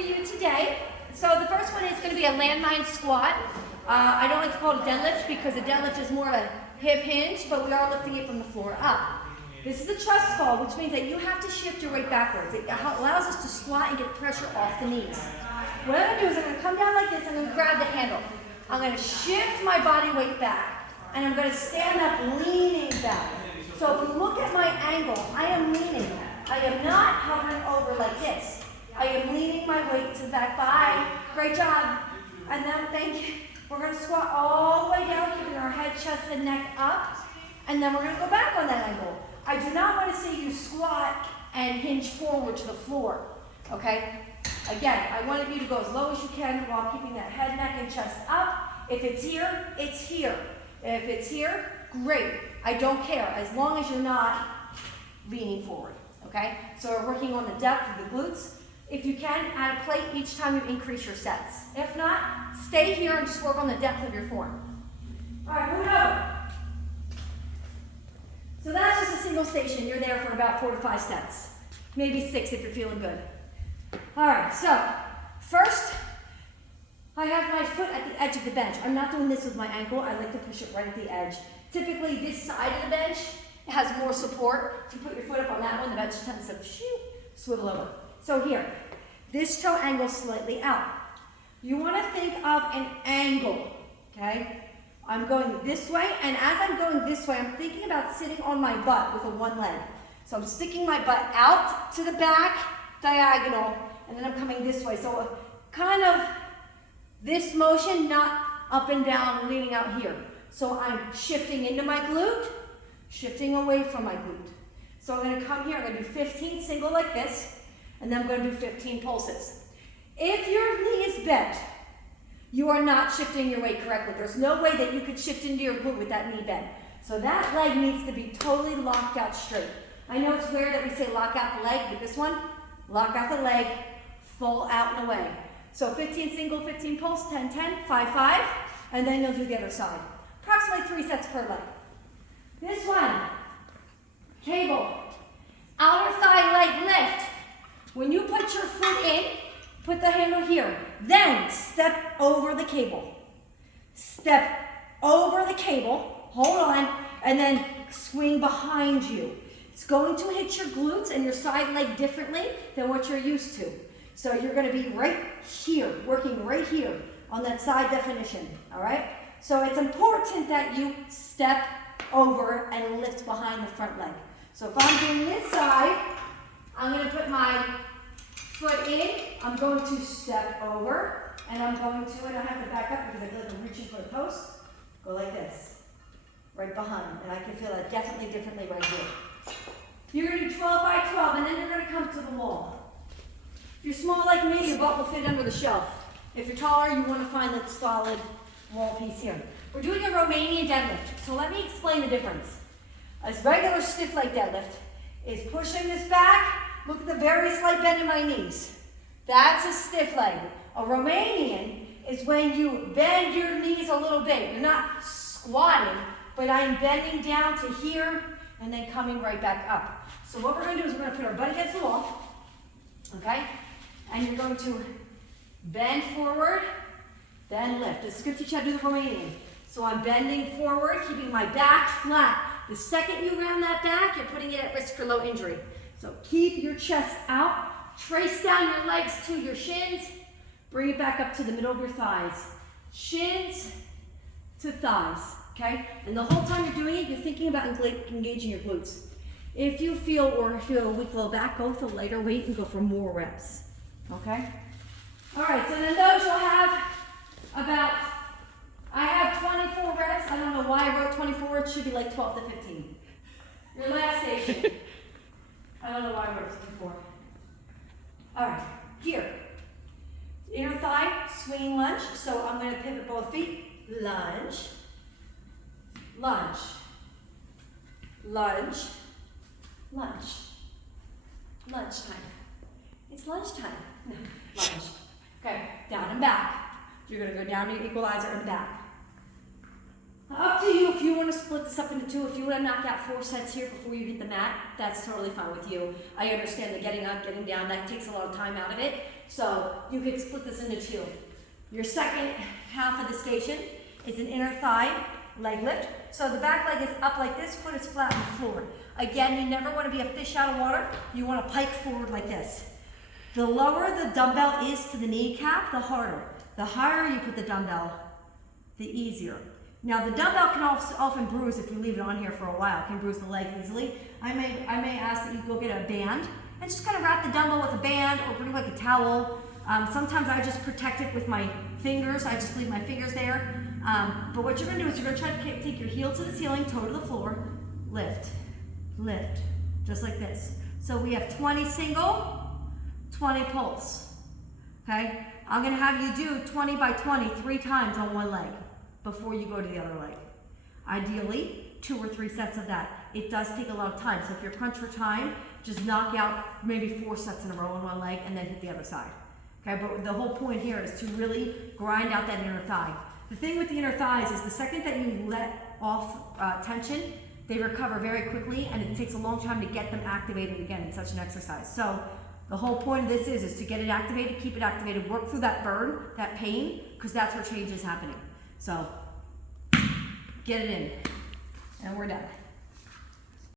for you today. So the first one is going to be a landmine squat. I don't like to call it a deadlift because a deadlift is more of a hip hinge, but we are lifting it from the floor up. This is a trust fall, which means that you have to shift your weight backwards. It allows us to squat and get pressure off the knees. What I'm going to do is I'm going to come down like this. I'm going to grab the handle. I'm going to shift my body weight back, and I'm going to stand up leaning back. So if you look at my angle, I am leaning. I am not hovering over like this. I am leaning my weight to the back. Bye. Great job. And then, thank you. We're going to squat all the way down, keeping our head, chest, and neck up. And then we're going to go back on that angle. I do not want to see you squat and hinge forward to the floor. Okay? Again, I want you to go as low as you can while keeping that head, neck, and chest up. If it's here, it's here. If it's here, great. I don't care, as long as you're not leaning forward. Okay? So we're working on the depth of the glutes. If you can, add a plate each time you increase your sets. If not, stay here and just work on the depth of your form. All right, move it over. So that's just a single station. You're there for about 4 to 5 sets. Maybe 6 if you're feeling good. All right, so first, I have my foot at the edge of the bench. I'm not doing this with my ankle. I like to push it right at the edge. Typically, this side of the bench has more support. If you put your foot up on that one, the bench tends to swivel over. So here, this toe angles slightly out. You want to think of an angle, okay? I'm going this way, and as I'm going this way, I'm thinking about sitting on my butt with a one leg. So I'm sticking my butt out to the back, diagonal, and then I'm coming this way. So kind of this motion, not up and down, leaning out here. So I'm shifting into my glute, shifting away from my glute. So I'm going to come here, I'm going to do 15 single like this, and then I'm going to do 15 pulses. If your knee is bent, you are not shifting your weight correctly. There's no way that you could shift into your glute with that knee bent. So that leg needs to be totally locked out straight. I know it's rare that we say lock out the leg, but this one, lock out the leg, full out and away. So 15 single, 15 pulse, 10, 10, 5, 5, and then you'll do the other side. Approximately 3 sets per leg. This one, cable, outer thigh leg lift. When you put your foot in, put the handle here. Then step over the cable. Step over the cable, hold on, and then swing behind you. It's going to hit your glutes and your side leg differently than what you're used to. So you're going to be right here, working right here on that side definition, all right? So it's important that you step over and lift behind the front leg. So if I'm doing this side, I'm going to put my foot in, I'm going to step over, and I'm going to, and I have to back up because I feel like I'm reaching for the post, go like this, right behind, and I can feel it definitely differently right here. You're going to do 12 by 12, and then you're going to come to the wall. If you're small like me, your butt will fit under the shelf. If you're taller, you want to find that solid wall piece here. We're doing a Romanian deadlift, so let me explain the difference. A regular stiff leg deadlift is pushing this back. Look at the very slight bend in my knees. That's a stiff leg. A Romanian is when you bend your knees a little bit. You're not squatting, but I'm bending down to here and then coming right back up. So what we're going to do is we're going to put our butt against the wall, okay? And you're going to bend forward, then lift. This is going to teach you how to do the Romanian. So I'm bending forward, keeping my back flat. The second you round that back, you're putting it at risk for low injury. So keep your chest out, trace down your legs to your shins, bring it back up to the middle of your thighs. Shins to thighs, okay? And the whole time you're doing it, you're thinking about engaging your glutes. If you feel a weak low back, go with a lighter weight and go for more reps, okay? All right, so then those you'll have about, I have 24 reps. I don't know why I wrote 24. It should be like 12 to 15. Your last station. I don't know why I wrote 24. All right, here. Inner thigh, swinging lunge. So I'm going to pivot both feet. Lunge, lunge, lunge, lunge. Lunchtime. It's lunchtime. No, lunge. Okay, down and back. You're going to go down to your equalizer and back. Up to you if you want to split this up into two. If you want to knock out 4 sets here before you hit the mat, that's totally fine with you. I understand that getting up, getting down, that takes a lot of time out of it. So you could split this into 2. Your second half of the station is an inner thigh leg lift. So the back leg is up like this, foot is flat on the floor. Again, you never want to be a fish out of water. You want to pike forward like this. The lower the dumbbell is to the kneecap, the harder. The higher you put the dumbbell, the easier. Now the dumbbell can often bruise if you leave it on here for a while. It can bruise the leg easily. I may ask that you go get a band and just kind of wrap the dumbbell with a band or bring like a towel. Sometimes I just protect it with my fingers. I just leave my fingers there. But what you're going to do is you're going to try to take your heel to the ceiling, toe to the floor, lift, lift, just like this. So we have 20 single, 20 pulse. Okay? I'm going to have you do 20 by 20 3 times on one leg before you go to the other leg. Ideally, 2 or 3 sets of that. It does take a lot of time, so if you're crunched for time, just knock out maybe 4 sets in a row on one leg and then hit the other side. Okay, but the whole point here is to really grind out that inner thigh. The thing with the inner thighs is the second that you let off tension, they recover very quickly, and it takes a long time to get them activated again in such an exercise. So the whole point of this is to get it activated, keep it activated, work through that burn, that pain, because that's where change is happening. So get it in, and we're done.